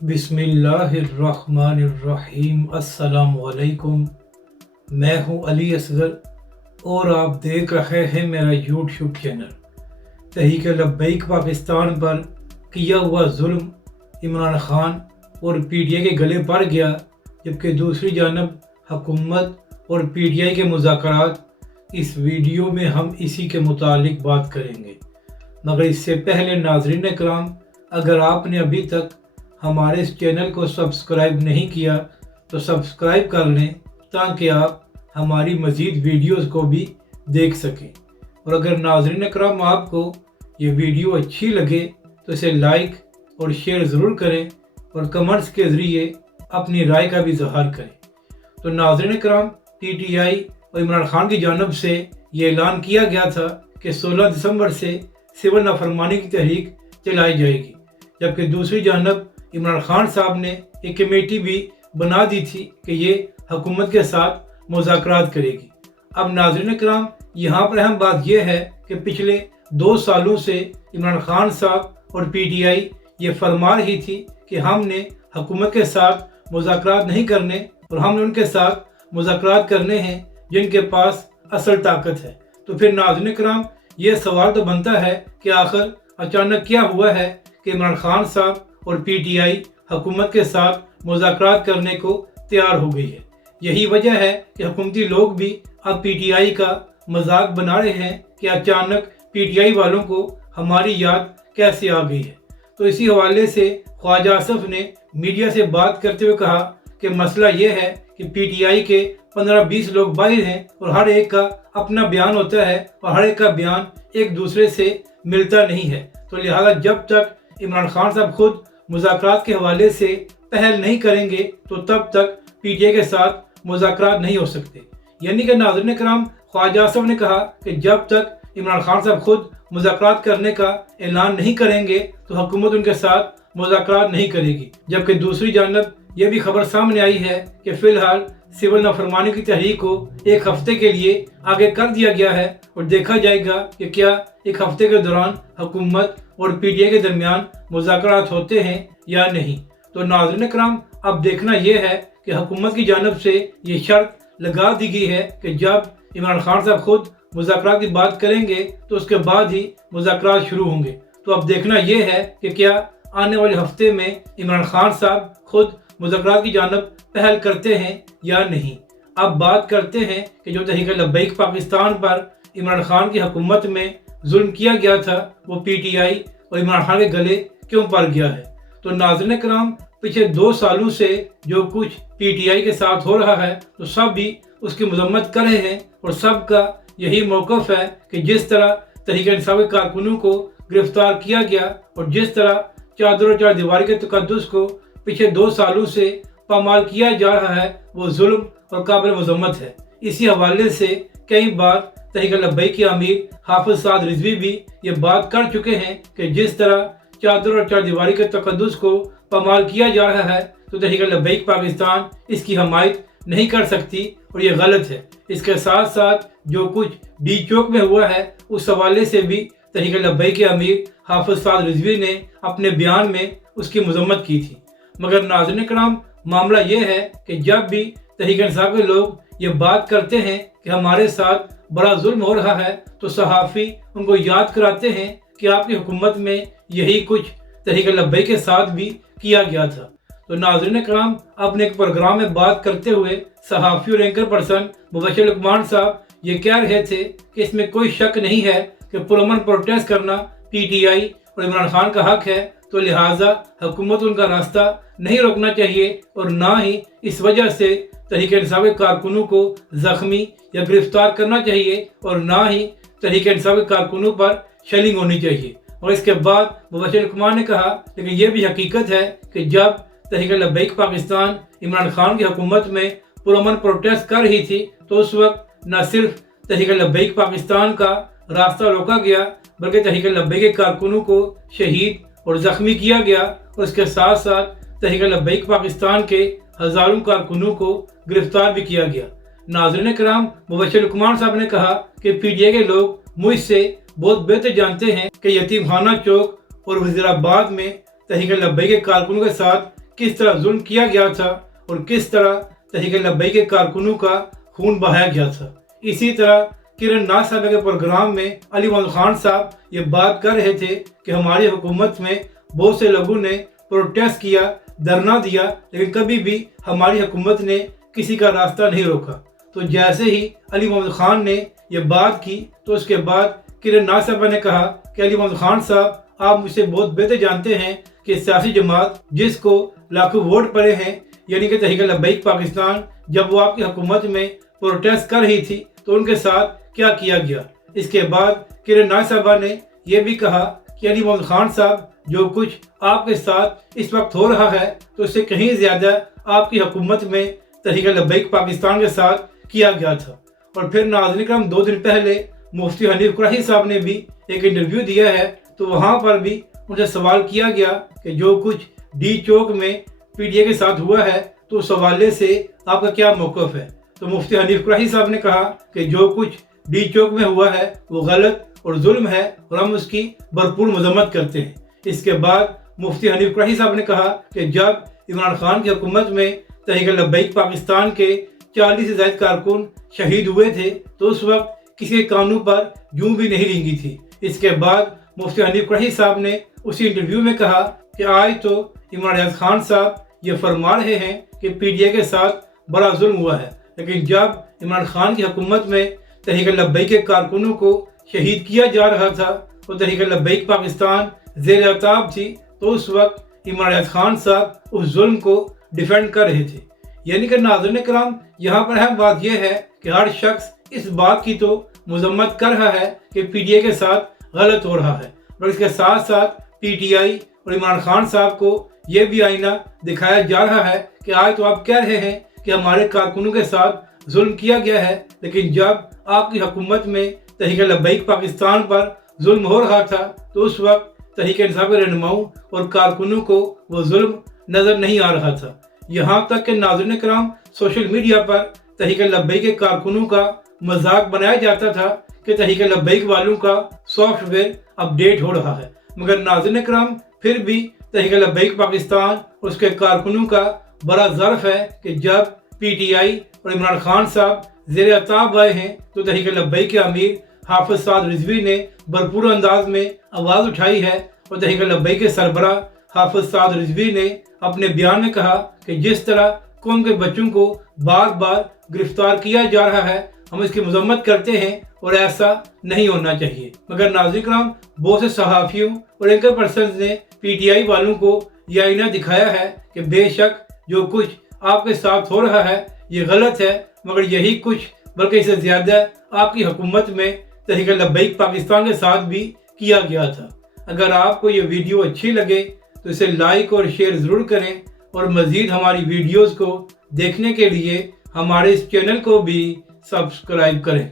बिस्मिल्लाहिर्रहमानिर्रहीम। अस्सलामुअलैकुम। मैं हूं अली असगर और आप देख रहे हैं मेरा यूट्यूब चैनल। तहरीक लब्बैक पाकिस्तान पर किया हुआ जुल्म इमरान खान और पीटीआई के गले पड़ गया, जबकि दूसरी जानब हुकूमत और पीटीआई के मुज़ाकरात। इस वीडियो में हम इसी के मुतालिक बात करेंगे, मगर इससे पहले नाज़रीन कराम, अगर आपने अभी तक हमारे इस चैनल को सब्सक्राइब नहीं किया तो सब्सक्राइब कर लें, ताकि आप हमारी मज़ीद वीडियोस को भी देख सकें। और अगर नाज़रीन कराम आपको ये वीडियो अच्छी लगे तो इसे लाइक और शेयर ज़रूर करें और कमेंट्स के ज़रिए अपनी राय का भी इज़हार करें। तो नाज़रीन कराम, पीटीआई और इमरान खान की जानब से ये ऐलान किया गया था कि 16 दिसंबर से सिविल नाफरमानी की तहरीक चलाई जाएगी, जबकि दूसरी जानब इमरान खान साहब ने एक कमेटी भी बना दी थी कि ये हुकूमत के साथ मुज़ाकरात करेगी। अब नाज़रीन कराम, यहाँ पर अहम बात यह है कि पिछले 2 सालों से इमरान खान साहब और पीटीआई ये फरमा रही थी कि हमने हुकूमत के साथ मुज़ाकरात नहीं करने और हमने उनके साथ मुज़ाकरात करने हैं जिनके पास असल ताकत है। तो फिर नाज़रीन कराम, ये सवाल तो बनता है कि आखिर अचानक क्या हुआ है कि इमरान खान साहब और पीटीआई हुकूमत के साथ मुज़ाकरात करने को तैयार हो गई है। यही वजह है कि हुकूमती लोग भी अब पीटीआई का मजाक बना रहे हैं कि अचानक पीटीआई वालों को हमारी याद कैसे आ गई है। तो इसी हवाले से ख्वाजा आसिफ ने मीडिया से बात करते हुए कहा कि मसला ये है कि पीटीआई के 15-20 लोग बाहर हैं और हर एक का अपना बयान होता है और हर एक का बयान एक दूसरे से मिलता नहीं है। तो लिहाजा जब तक इमरान खान साहब खुद मुज़ाकरात के हवाले से पहल नहीं करेंगे तो तब तक पीटीआई के साथ मुज़ाकरात नहीं हो सकते। यानी कि नाज़रीन कराम, ख्वाजा आसिफ ने कहा कि जब तक इमरान खान साहब खुद मुज़ाकरात करने का ऐलान नहीं करेंगे तो हुकूमत उनके साथ मुज़ाकरात नहीं करेगी। जबकि दूसरी जानब यह भी खबर सामने आई है कि फ़िलहाल सिविल नाफरमानी की तहरीक को 1 हफ्ते के लिए आगे कर दिया गया है और देखा जाएगा कि क्या 1 हफ्ते के दौरान हुकूमत और पीटीआई के दरमियान मुज़ाकरात होते हैं या नहीं। तो नाज़रीन कराम, अब देखना यह है कि हुकूमत की जानब से ये शर्त लगा दी गई है कि जब इमरान खान साहब खुद मुज़ाकरात की बात करेंगे तो उसके बाद ही मुज़ाकरात शुरू होंगे। तो अब देखना यह है कि क्या आने वाले हफ्ते में इमरान खान साहब खुद मुज़ाकरात की जानब पहल करते हैं या नहीं। अब बात करते हैं कि जो तहरीक लब्बैक पाकिस्तान पर इमरान खान की हुकूमत में जुल्म किया गया था, वो पीटीआई और इमरान खान के गले क्यों पड़ गया है। तो नाज़रीन कराम, पिछले 2 सालों से जो कुछ पीटीआई के साथ हो रहा है तो सब भी उसकी मजम्मत कर रहे हैं और सबका यही मौक़िफ़ है कि जिस तरह तहरीक इंसाफ के कारकुनों को गिरफ्तार किया गया और जिस तरह चादर और चार दीवारी के तकद्दुस को पिछले 2 सालों से पामाल किया जा रहा है, वो जुल्म और काबिल मजम्मत है। इसी हवाले से कई बार तहरीक लब्बैक के अमीर हाफिज साद रिजवी भी ये बात कर चुके हैं कि जिस तरह चादर और चार दीवारी के तकद्दुस को पामाल किया जा रहा है तो तहरीक लब्बैक पाकिस्तान इसकी हमायत नहीं कर सकती और ये गलत है। इसके साथ साथ जो कुछ बीच चौक में हुआ है उस हवाले से भी तहरीक लब्बैक के अमीर हाफिज साद रिजवी ने अपने बयान में उसकी मजम्मत की थी। मगर नाज़रीन कराम, मामला ये है कि जब भी तहरीक इंसाफ के लोग ये बात करते हैं कि हमारे साथ बड़ा जुल्म हो रहा है तो सहाफ़ी उनको याद कराते हैं कि आपकी हुकूमत में यही कुछ तहरीक लब्बैक के साथ भी किया गया था। तो नाज़रीन कराम, अपने एक प्रोग्राम में बात करते हुए सहाफ़ी और एंकर पर्सन मुबशर लुकमान साहब ये कह रहे थे कि इसमें कोई शक नहीं है कि पुरअमन प्रोटेस्ट करना पीटीआई और इमरान खान का हक है, तो लिहाजा हुकूमत उनका रास्ता नहीं रोकना चाहिए और ना ही इस वजह से तहरीक इंसाफ के कारकुनों को जख्मी या गिरफ्तार करना चाहिए और ना ही तहरीक इंसाफ के कारकुनों पर शेलिंग होनी चाहिए। और इसके बाद मुबशर लुकमान ने कहा, लेकिन यह भी हकीकत है कि जब तहरीक लब्बैक पाकिस्तान इमरान खान की हुकूमत में पुरअमन प्रोटेस्ट कर रही थी तो उस वक्त न सिर्फ तहरीक लब्बैक पाकिस्तान का रास्ता रोका गया बल्कि तहरीक लब्बैक के कारकुनों को शहीद और ज़ख्मी किया गया और इसके साथ साथ तहरीक लब्बैक पाकिस्तान के हज़ारों कारकुनों को गिरफ्तार भी किया गया। नाज़रीन कराम, मुबशर लुकमान साहब ने कहा कि पीटीआई के लोग मुझसे बहुत बेहतर जानते हैं कि यतीम खाना चौक और वज़ीराबाद में तहरीक लब्बैक के कारकुनों के साथ किस तरह जुल्म किया गया था और किस तरह तहरीक लब्बैक के कारकुनों का खून बहाया गया था। इसी तरह किरण नाज साहब के प्रोग्राम में अली मोहम्मद खान साहब ये बात कर रहे थे कि हमारी हुकूमत में बहुत से लोगों ने प्रोटेस्ट किया, धरना दिया, लेकिन कभी भी हमारी हुकूमत ने किसी का रास्ता नहीं रोका। तो जैसे ही अली मोहम्मद खान ने ये बात की तो उसके बाद किरण नाज साहब ने कहा कि अली मोहम्मद खान साहब, आप मुझसे बहुत बेहतर जानते हैं कि सियासी जमात जिसको लाखों वोट पड़े हैं, यानी कि तहरीक लब्बैक पाकिस्तान, जब वो आपकी हुकूमत में प्रोटेस्ट कर रही थी तो उनके साथ क्या किया गया। इसके बाद किरण नाज साहबा ने यह भी कहा कि अली मोहम्मद खान साहब, जो कुछ आपके साथ इस वक्त हो रहा है तो इससे कहीं ज़्यादा आपकी हुकूमत में तहरीक लब्बैक पाकिस्तान के साथ किया गया था। और फिर नाज़रीन करम, 2 दिन पहले मुफ्ती हनीफ कुरैशी साहब ने भी एक इंटरव्यू दिया है, तो वहाँ पर भी उनसे सवाल किया गया कि जो कुछ डी चौक में PTI के साथ हुआ है तो उस हवाले से आपका क्या मौक़िफ़ है। तो मुफ्ती हनीफ कुरैशी साहब ने कहा कि जो कुछ डी चौक में हुआ है वो गलत और जुल्म है और हम उसकी भरपूर मजम्मत करते हैं। इसके बाद मुफ्ती हनीफ कुरैशी साहब ने कहा कि जब इमरान खान की हुकूमत में तहरीक लब्बैक पाकिस्तान के 40 से ज़ायद कारकुन शहीद हुए थे तो उस वक्त किसी के कानून पर यूं भी नहीं रेंगी थी। इसके बाद मुफ्ती हनीफ कुरैशी साहब ने उसी इंटरव्यू में कहा कि आज तो इमरान खान साहब ये फरमा रहे हैं कि PTI के साथ बड़ा जुल्म हुआ है, लेकिन जब इमरान खान की हुकूमत में तहरीक लब्बैक के कारकुनों को शहीद किया जा रहा था और तहरीक लब्बैक पाकिस्तान ज़ेर अताब थी तो उस वक्त इमरान खान साहब उस जुल्म को डिफेंड कर रहे थे। यानी कि नाज़रीन किराम, यहाँ पर अहम बात यह है कि हर शख्स इस बात की तो मजम्मत कर रहा है कि PTI के साथ गलत हो रहा है, और इसके साथ साथ PTI और इमरान खान साहब को यह भी आईना दिखाया जा रहा है कि आज तो आप कह रहे हैं कि हमारे कारकुनों के साथ जुल्म किया गया है, लेकिन जब आपकी हुकूमत में तहरीक लब्बैक पाकिस्तान पर जुल्म हो रहा था तो उस वक्त तहरीक इंसाफ के रहनुमाओं और कारकुनों को वो जुल्म नज़र नहीं आ रहा था। यहाँ तक कि नाज़रीन किराम, सोशल मीडिया पर तहरीक लब्बैक के कारकुनों का मजाक बनाया जाता था कि तहरीक लब्बैक वालों का सॉफ्टवेयर अपडेट हो रहा है, मगर नाज़रीन किराम फिर भी तहरीक लब्बैक पाकिस्तान और उसके कारकुनों का बड़ा ज़र्फ है कि जब PTI और इमरान खान साहब ज़ेर अताब आए हैं तो तहरीक लब्बैक के अमीर हाफिज साद रिजवी ने भरपूर अंदाज में आवाज़ उठाई है और तहरीक लब्बैक के सरबराह हाफिज साद रिजवी ने अपने बयान में कहा कि जिस तरह कौम के बच्चों को बार बार गिरफ्तार किया जा रहा है, हम इसकी मजम्मत करते हैं और ऐसा नहीं होना चाहिए। मगर नाज़रीन किराम, बहुत से सहाफ़ियों और एंकर पर्सन ने PTI वालों को यह आईना दिखाया है कि बेशक जो कुछ आपके साथ हो रहा है ये गलत है, मगर यही कुछ बल्कि इससे ज़्यादा आपकी हुकूमत में तहरीक लब्बैक पाकिस्तान के साथ भी किया गया था। अगर आपको ये वीडियो अच्छी लगे तो इसे लाइक और शेयर ज़रूर करें, और मज़ीद हमारी वीडियोज़ को देखने के लिए हमारे इस चैनल को भी सब्सक्राइब करें।